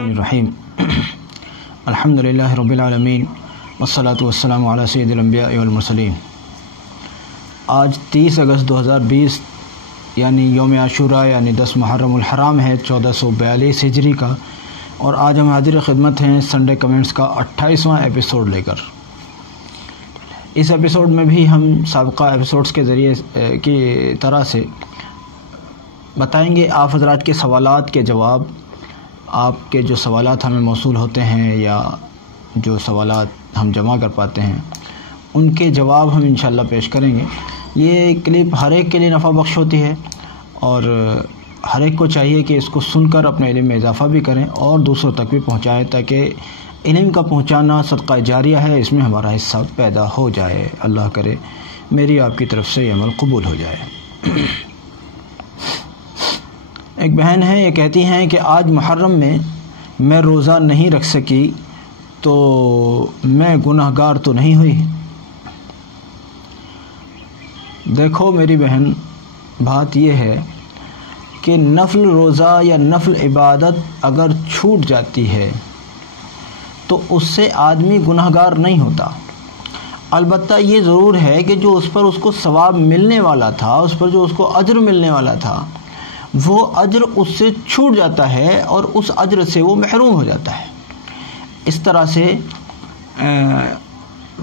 الرحیم الحمدللہ رب العالمین والصلاة والسلام علی سید الانبیاء والمرسلین۔ آج 30 اگست 2020 یعنی یوم عاشوراء یعنی 10 محرم الحرام ہے 1442 ہجری کا، اور آج ہم حاضر خدمت ہیں سنڈے کمنٹس کا 28واں ایپیسوڈ لے کر۔ اس ایپیسوڈ میں بھی ہم سابقہ ایپیسوڈز کے ذریعے کی طرح سے بتائیں گے آپ حضرات کے سوالات کے جواب۔ آپ کے جو سوالات ہمیں موصول ہوتے ہیں یا جو سوالات ہم جمع کر پاتے ہیں ان کے جواب ہم انشاءاللہ پیش کریں گے۔ یہ کلپ ہر ایک کے لیے نفع بخش ہوتی ہے، اور ہر ایک کو چاہیے کہ اس کو سن کر اپنے علم میں اضافہ بھی کریں اور دوسروں تک بھی پہنچائیں، تاکہ علم کا پہنچانا صدقہ جاریہ ہے، اس میں ہمارا حصہ پیدا ہو جائے۔ اللہ کرے میری آپ کی طرف سے یہ عمل قبول ہو جائے۔ ایک بہن ہے، یہ کہتی ہیں کہ آج محرم میں روزہ نہیں رکھ سکی تو میں گناہ گار تو نہیں ہوئی؟ دیکھو میری بہن، بات یہ ہے کہ نفل روزہ یا نفل عبادت اگر چھوٹ جاتی ہے تو اس سے آدمی گناہ گار نہیں ہوتا۔ البتہ یہ ضرور ہے کہ جو اس پر اس کو ثواب ملنے والا تھا، اس پر جو اس کو اجر ملنے والا تھا، وہ اجر اس سے چھوٹ جاتا ہے اور اس اجر سے وہ محروم ہو جاتا ہے۔ اس طرح سے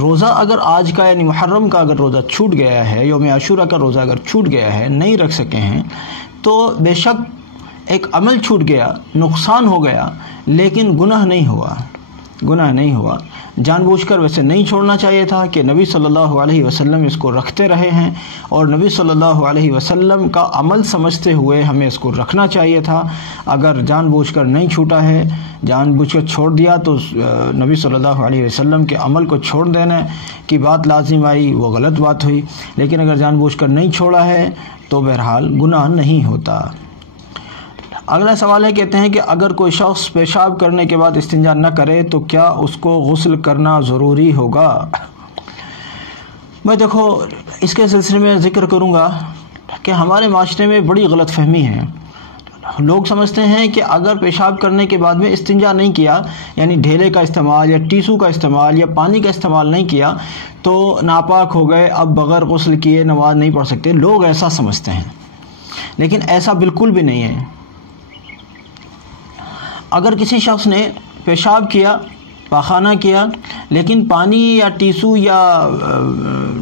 روزہ اگر آج کا یعنی محرم کا اگر روزہ چھوٹ گیا ہے، یوم عاشوراء کا روزہ اگر چھوٹ گیا ہے، نہیں رکھ سکے ہیں، تو بے شک ایک عمل چھوٹ گیا، نقصان ہو گیا، لیکن گناہ نہیں ہوا۔ جان بوجھ کر ویسے نہیں چھوڑنا چاہیے تھا کہ نبی صلی اللہ علیہ وسلم اس کو رکھتے رہے ہیں، اور نبی صلی اللہ علیہ وسلم کا عمل سمجھتے ہوئے ہمیں اس کو رکھنا چاہیے تھا۔ اگر جان بوجھ کر نہیں چھوٹا ہے، جان بوجھ کر چھوڑ دیا، تو نبی صلی اللہ علیہ وسلم کے عمل کو چھوڑ دینے کی بات لازم آئی، وہ غلط بات ہوئی۔ لیکن اگر جان بوجھ کر نہیں چھوڑا ہے تو بہرحال گناہ نہیں ہوتا۔ اگلا سوال ہے، کہتے ہیں کہ اگر کوئی شخص پیشاب کرنے کے بعد استنجا نہ کرے تو کیا اس کو غسل کرنا ضروری ہوگا؟ میں دیکھو اس کے سلسلے میں ذکر کروں گا کہ ہمارے معاشرے میں بڑی غلط فہمی ہے۔ لوگ سمجھتے ہیں کہ اگر پیشاب کرنے کے بعد میں استنجا نہیں کیا، یعنی ڈھیلے کا استعمال یا ٹیسو کا استعمال یا پانی کا استعمال نہیں کیا، تو ناپاک ہو گئے، اب بغیر غسل کیے نماز نہیں پڑھ سکتے۔ لوگ ایسا سمجھتے ہیں، لیکن ایسا بالکل بھی نہیں ہے۔ اگر کسی شخص نے پیشاب کیا، پاخانہ کیا، لیکن پانی یا ٹیسو یا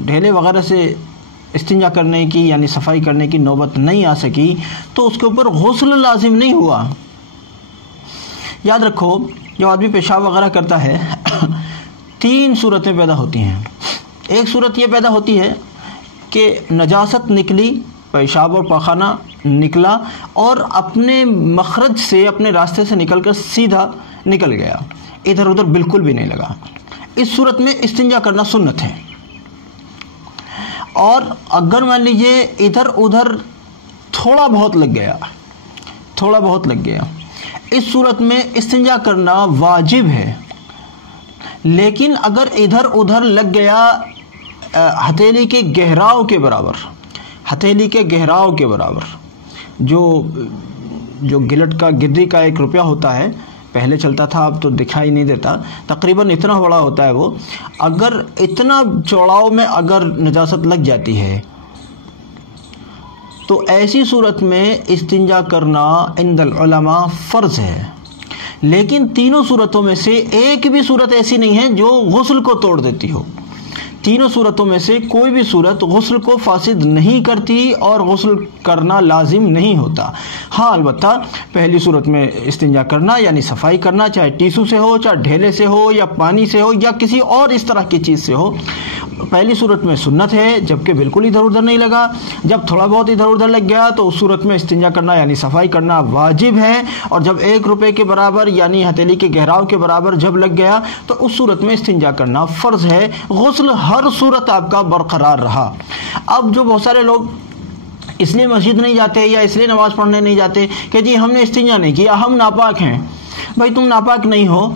ڈھیلے وغیرہ سے استنجا کرنے کی یعنی صفائی کرنے کی نوبت نہیں آ سکی، تو اس کے اوپر غسل لازم نہیں ہوا۔ یاد رکھو، جب آدمی پیشاب وغیرہ کرتا ہے 3 صورتیں پیدا ہوتی ہیں۔ ایک صورت یہ پیدا ہوتی ہے کہ نجاست نکلی، پیشاب اور پاخانہ نکلا اور اپنے مخرج سے، اپنے راستے سے نکل کر سیدھا نکل گیا، ادھر ادھر بالکل بھی نہیں لگا۔ اس صورت میں استنجا کرنا سنت ہے۔ اور اگر مان لیجئے ادھر ادھر تھوڑا بہت لگ گیا، اس صورت میں استنجا کرنا واجب ہے۔ لیکن اگر ادھر ادھر لگ گیا ہتھیلی کے گہراؤ کے برابر، جو گلٹ کا گدی کا 1 روپیہ ہوتا ہے، پہلے چلتا تھا، اب تو دکھائی نہیں دیتا، تقریباً اتنا بڑا ہوتا ہے وہ، اگر اتنا چوڑاؤ میں اگر نجاست لگ جاتی ہے تو ایسی صورت میں استنجا کرنا عند العلماء فرض ہے۔ لیکن تینوں صورتوں میں سے ایک بھی صورت ایسی نہیں ہے جو غسل کو توڑ دیتی ہو۔ تینوں صورتوں میں سے کوئی بھی صورت غسل کو فاسد نہیں کرتی اور غسل کرنا لازم نہیں ہوتا۔ ہاں البتہ پہلی صورت میں استنجا کرنا یعنی صفائی کرنا، چاہے ٹیسو سے ہو، چاہے ڈھیلے سے ہو، یا پانی سے ہو، یا کسی اور اس طرح کی چیز سے ہو، پہلی صورت میں سنت ہے، جبکہ بالکل ادھر ادھر نہیں لگا۔ جب تھوڑا بہت ادھر ادھر لگ گیا تو اس صورت میں استنجا کرنا یعنی صفائی کرنا واجب ہے، اور جب 1 روپے کے برابر یعنی ہتھیلی کے گہراؤ کے برابر جب لگ گیا تو اس صورت میں استنجا کرنا فرض ہے۔ غسل ہر صورت آپ کا برقرار رہا۔ اب جو بہت سارے لوگ اس لیے مسجد نہیں جاتے یا اس لیے نماز پڑھنے نہیں جاتے کہ جی ہم نے استنجا نہیں کیا، ہم ناپاک ہیں۔ بھائی تم ناپاک نہیں ہو،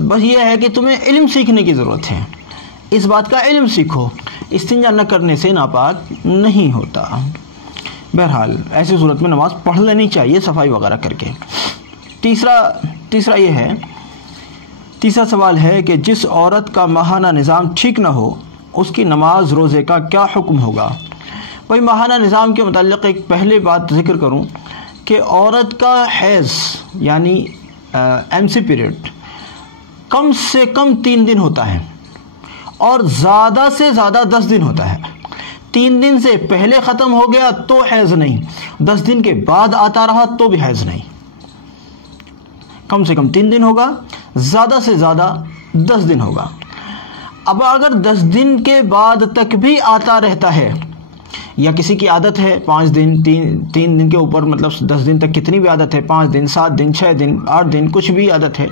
بس یہ ہے کہ تمہیں علم سیکھنے کی ضرورت ہے، اس بات کا علم سیکھو۔ استنجا نہ کرنے سے ناپاک نہیں ہوتا۔ بہرحال ایسی صورت میں نماز پڑھ لینی چاہیے صفائی وغیرہ کر کے۔ تیسرا یہ ہے، تیسرا سوال ہے کہ جس عورت کا ماہانہ نظام ٹھیک نہ ہو اس کی نماز روزے کا کیا حکم ہوگا؟ بھائی ماہانہ نظام کے متعلق ایک پہلے بات ذکر کروں کہ عورت کا حیض یعنی MC پیریڈ کم سے کم 3 دن ہوتا ہے اور زیادہ سے زیادہ 10 دن ہوتا ہے۔ 3 دن سے پہلے ختم ہو گیا تو حیض نہیں، 10 دن کے بعد آتا رہا تو بھی حیض نہیں۔ کم سے کم 3 دن ہوگا، زیادہ سے زیادہ 10 دن ہوگا۔ اب اگر 10 دن کے بعد تک بھی آتا رہتا ہے یا کسی کی عادت ہے 5 دن 3 دن کے اوپر، مطلب 10 دن تک کتنی بھی عادت ہے، 5 دن 7 دن 6 دن 8 دن کچھ بھی عادت ہے،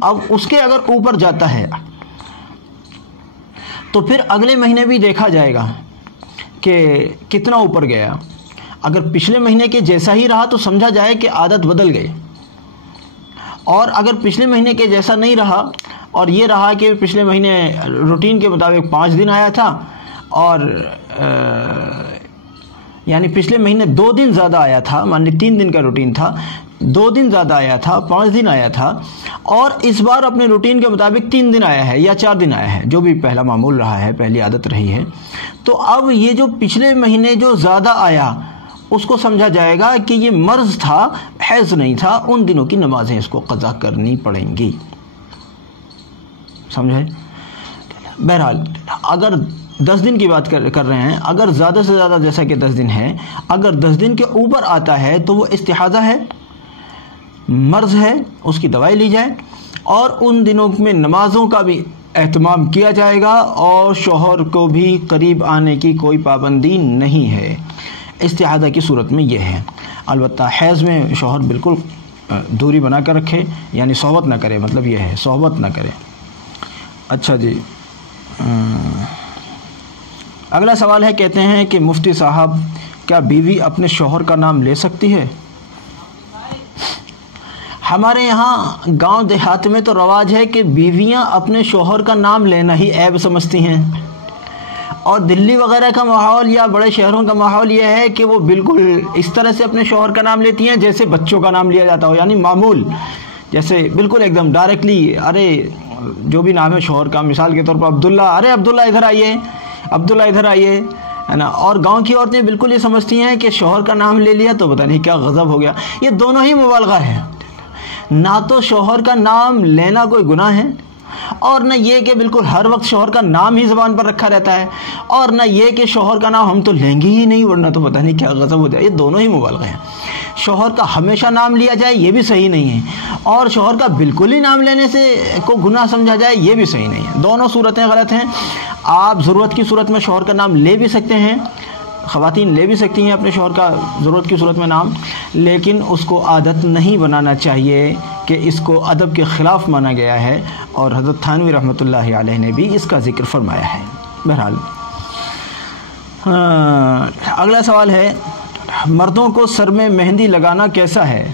اب اس کے اگر اوپر جاتا ہے تو پھر اگلے مہینے بھی دیکھا جائے گا کہ کتنا اوپر گیا۔ اگر پچھلے مہینے کے جیسا ہی رہا تو سمجھا جائے کہ عادت بدل گئی، اور اگر پچھلے مہینے کے جیسا نہیں رہا اور یہ رہا کہ پچھلے مہینے روٹین کے مطابق 5 دن آیا تھا اور یعنی پچھلے مہینے 2 دن زیادہ آیا تھا، مان لی 3 دن کا روٹین تھا، 2 دن زیادہ آیا تھا، 5 دن آیا تھا، اور اس بار اپنے روٹین کے مطابق 3 دن آیا ہے یا 4 دن آیا ہے، جو بھی پہلا معمول رہا ہے، پہلی عادت رہی ہے، تو اب یہ جو پچھلے مہینے جو زیادہ آیا اس کو سمجھا جائے گا کہ یہ مرض تھا، حیض نہیں تھا، ان دنوں کی نمازیں اس کو قضا کرنی پڑیں گی۔ سمجھے؟ بہرحال اگر 10 دن کی بات کر رہے ہیں، اگر زیادہ سے زیادہ جیسا کہ 10 دن ہے، اگر 10 دن کے اوپر آتا ہے تو وہ استحاضہ ہے، مرض ہے، اس کی دوائی لی جائے، اور ان دنوں میں نمازوں کا بھی اہتمام کیا جائے گا، اور شوہر کو بھی قریب آنے کی کوئی پابندی نہیں ہے۔ استحاضہ کی صورت میں یہ ہے، البتہ حیض میں شوہر بالکل دوری بنا کر رکھے، یعنی صحبت نہ کرے، مطلب یہ ہے صحبت نہ کرے۔ اچھا جی، اگلا سوال ہے، کہتے ہیں کہ مفتی صاحب کیا بیوی اپنے شوہر کا نام لے سکتی ہے؟ ہمارے یہاں گاؤں دیہات میں تو رواج ہے کہ بیویاں اپنے شوہر کا نام لینا ہی عیب سمجھتی ہیں، اور دلی وغیرہ کا ماحول یا بڑے شہروں کا ماحول یہ ہے کہ وہ بالکل اس طرح سے اپنے شوہر کا نام لیتی ہیں جیسے بچوں کا نام لیا جاتا ہو، یعنی معمول، جیسے بالکل ایک دم ڈائریکٹلی، ارے جو بھی نام ہے شوہر کا، مثال کے طور پر عبداللہ، ارے عبداللہ ادھر آئیے، عبداللہ ادھر آئیے، ہے نا۔ اور گاؤں کی عورتیں بالکل یہ سمجھتی ہیں کہ شوہر کا نام لے لیا تو پتہ نہیں کیا غضب ہو گیا۔ یہ دونوں ہی مبالغہ ہے، نہ تو شوہر کا نام لینا کوئی گناہ ہے، اور نہ یہ کہ بالکل ہر وقت شوہر کا نام ہی زبان پر رکھا رہتا ہے، اور نہ یہ کہ شوہر کا نام ہم تو لیں گے ہی نہیں ورنہ تو پتہ نہیں کیا غضب ہو جائے۔ یہ دونوں ہی مبالغہ ہیں۔ شوہر کا ہمیشہ نام لیا جائے یہ بھی صحیح نہیں ہے، اور شوہر کا بالکل ہی نام لینے سے کو گناہ سمجھا جائے یہ بھی صحیح نہیں ہے۔ دونوں صورتیں غلط ہیں۔ آپ ضرورت کی صورت میں شوہر کا نام لے بھی سکتے ہیں، خواتین لے بھی سکتی ہیں اپنے شوہر کا ضرورت کی صورت میں نام، لیکن اس کو عادت نہیں بنانا چاہیے کہ اس کو ادب کے خلاف مانا گیا ہے، اور حضرت تھانوی رحمۃ اللہ علیہ نے بھی اس کا ذکر فرمایا ہے۔ بہرحال اگلا سوال ہے، مردوں کو سر میں مہندی لگانا کیسا ہے؟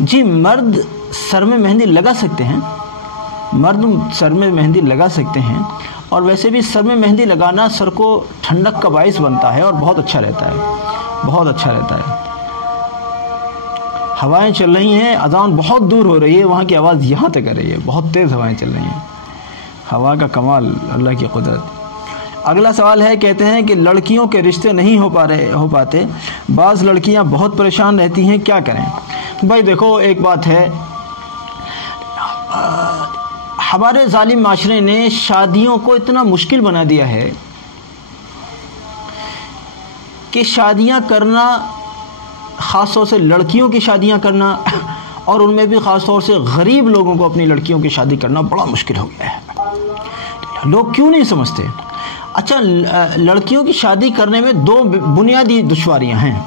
جی، مرد سر میں مہندی لگا سکتے ہیں، مرد سر میں مہندی لگا سکتے ہیں، اور ویسے بھی سر میں مہندی لگانا سر کو ٹھنڈک کا باعث بنتا ہے اور بہت اچھا رہتا ہے، بہت اچھا رہتا ہے۔ ہوائیں چل رہی ہیں، اذان بہت دور ہو رہی ہے، وہاں کی آواز یہاں تک آ رہی ہے، بہت تیز ہوائیں چل رہی ہیں، ہوا کا کمال، اللہ کی قدرت۔ اگلا سوال ہے، کہتے ہیں کہ لڑکیوں کے رشتے نہیں ہو پاتے، بعض لڑکیاں بہت پریشان رہتی ہیں، کیا کریں؟ بھائی دیکھو، ایک بات ہے، ہمارے ظالم معاشرے نے شادیوں کو اتنا مشکل بنا دیا ہے کہ شادیاں کرنا، خاص طور سے لڑکیوں کی شادیاں کرنا، اور ان میں بھی خاص طور سے غریب لوگوں کو اپنی لڑکیوں کی شادی کرنا بڑا مشکل ہو گیا ہے۔ لوگ کیوں نہیں سمجھتے؟ اچھا، لڑکیوں کی شادی کرنے میں 2 بنیادی دشواریاں ہیں۔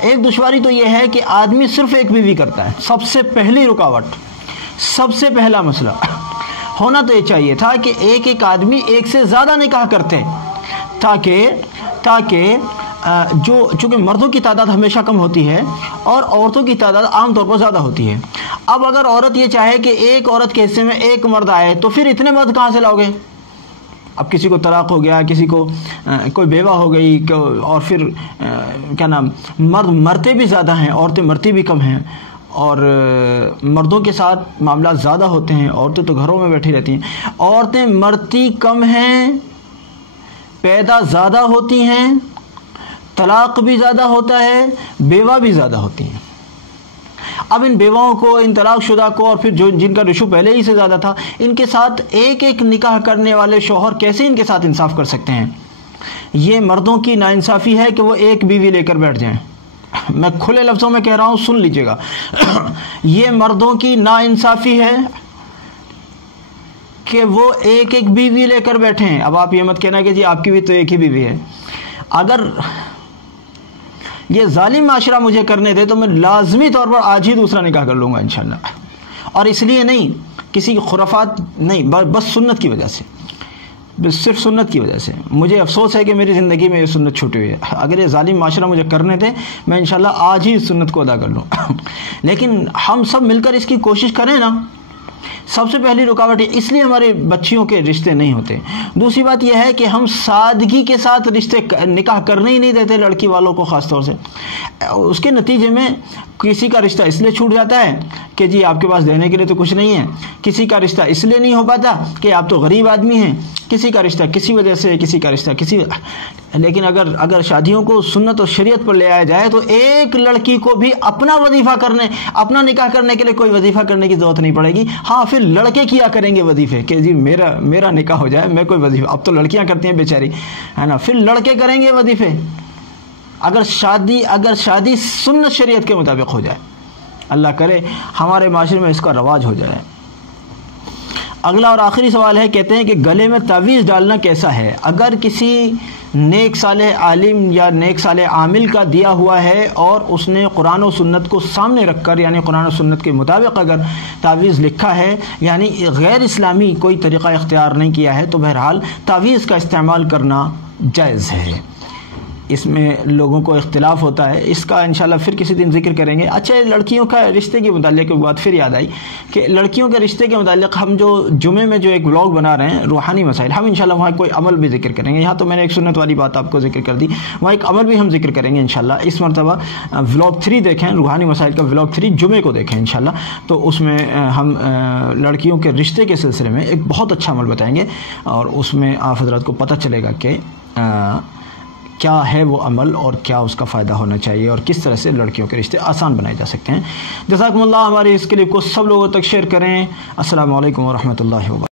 ایک دشواری تو یہ ہے کہ آدمی صرف ایک بیوی کرتا ہے، سب سے پہلی رکاوٹ، سب سے پہلا مسئلہ۔ ہونا تو یہ چاہیے تھا کہ ایک آدمی ایک سے زیادہ نکاح کرتے، تاکہ چونکہ مردوں کی تعداد ہمیشہ کم ہوتی ہے اور عورتوں کی تعداد عام طور پر زیادہ ہوتی ہے۔ اب اگر عورت یہ چاہے کہ ایک عورت کے حصے میں ایک مرد آئے تو پھر اتنے مرد کہاں سے لاؤ گے؟ اب کسی کو طلاق ہو گیا، کسی کو کوئی بیوہ ہو گئی، اور پھر کیا نام، مرد مرتے بھی زیادہ ہیں، عورتیں مرتی بھی کم ہیں، اور مردوں کے ساتھ معاملات زیادہ ہوتے ہیں، عورتیں تو گھروں میں بیٹھی رہتی ہیں۔ عورتیں مرتی کم ہیں، پیدا زیادہ ہوتی ہیں، طلاق بھی زیادہ ہوتا ہے، بیوہ بھی زیادہ ہوتی ہیں۔ اب ان بیواؤں کو، ان طلاق شدہ کو، اور پھر جن کا رشو پہلے ہی سے زیادہ تھا، ان کے ساتھ ایک ایک نکاح کرنے والے شوہر کیسے ان کے ساتھ انصاف کر سکتے ہیں؟ یہ مردوں کی ناانصافی ہے کہ وہ ایک بیوی لے کر بیٹھ جائیں۔ میں کھلے لفظوں میں کہہ رہا ہوں، سن لیجئے گا۔ یہ مردوں کی ناانصافی ہے کہ وہ ایک ایک بیوی لے کر بیٹھے ہیں۔ اب آپ یہ مت کہنا کہ جی آپ کی بھی تو ایک ہی بیوی ہے۔ اگر یہ ظالم معاشرہ مجھے کرنے دے تو میں لازمی طور پر آج ہی دوسرا نکاح کر لوں گا انشاءاللہ، اور اس لیے نہیں، کسی کی خرافات نہیں، بس سنت کی وجہ سے، بس صرف سنت کی وجہ سے۔ مجھے افسوس ہے کہ میری زندگی میں یہ سنت چھوٹی ہوئی ہے۔ اگر یہ ظالم معاشرہ مجھے کرنے دے، میں انشاءاللہ آج ہی اس سنت کو ادا کر لوں۔ لیکن ہم سب مل کر اس کی کوشش کریں نا۔ سب سے پہلی رکاوٹ ہے، اس لیے ہمارے بچیوں کے رشتے نہیں ہوتے۔ دوسری بات یہ ہے کہ ہم سادگی کے ساتھ رشتے نکاح کرنے ہی نہیں دیتے لڑکی والوں کو، خاص طور سے۔ اس کے نتیجے میں کسی کا رشتہ اس لیے چھوٹ جاتا ہے کہ جی آپ کے پاس دینے کے لیے تو کچھ نہیں ہے، کسی کا رشتہ اس لیے نہیں ہو پاتا کہ آپ تو غریب آدمی ہیں، کسی کا رشتہ کسی وجہ سے، کسی کا رشتہ کسی۔ لیکن اگر شادیوں کو سنت اور شریعت پر لے آیا جائے تو ایک لڑکی کو بھی اپنا وظیفہ کرنے، اپنا نکاح کرنے کے لیے کوئی وظیفہ کرنے کی ضرورت نہیں پڑے گی۔ ہاں پھر لڑکے کیا کریں گے وظیفے کہ جی میرا نکاح ہو جائے، میں کوئی وظیفہ، اب تو لڑکیاں کرتی ہیں بیچاری، ہے نا، پھر لڑکے کریں گے وظیفے۔ اگر شادی سنت شریعت کے مطابق ہو جائے، اللہ کرے ہمارے معاشرے میں اس کا رواج ہو جائے۔ اگلا اور آخری سوال ہے، کہتے ہیں کہ گلے میں تعویذ ڈالنا کیسا ہے؟ اگر کسی نیک صالح عالم یا نیک صالح عامل کا دیا ہوا ہے اور اس نے قرآن و سنت کو سامنے رکھ کر، یعنی قرآن و سنت کے مطابق اگر تعویذ لکھا ہے، یعنی غیر اسلامی کوئی طریقہ اختیار نہیں کیا ہے، تو بہرحال تعویذ کا استعمال کرنا جائز ہے۔ اس میں لوگوں کو اختلاف ہوتا ہے، اس کا انشاءاللہ پھر کسی دن ذکر کریں گے۔ اچھا، لڑکیوں کا رشتے کے متعلق ایک بات پھر یاد آئی کہ لڑکیوں کے رشتے کے متعلق ہم جو جمعے میں جو ایک ولاگ بنا رہے ہیں روحانی مسائل، ہم انشاءاللہ وہاں کوئی عمل بھی ذکر کریں گے۔ یہاں تو میں نے ایک سنت والی بات آپ کو ذکر کر دی، وہاں ایک عمل بھی ہم ذکر کریں گے انشاءاللہ۔ اس مرتبہ ولاگ 3 دیکھیں، روحانی مسائل کا ولاگ 3 جمعے کو دیکھیں انشاءاللہ، تو اس میں ہم لڑکیوں کے رشتے کے سلسلے میں ایک بہت اچھا عمل بتائیں گے، اور اس میں آپ حضرات کو پتہ چلے گا کہ کیا ہے وہ عمل اور کیا اس کا فائدہ ہونا چاہیے، اور کس طرح سے لڑکیوں کے رشتے آسان بنائے جا سکتے ہیں۔ جزاکم اللہ، ہمارے اس کلپ کو سب لوگوں تک شیئر کریں۔ السلام علیکم ورحمۃ اللہ وبرکاتہ۔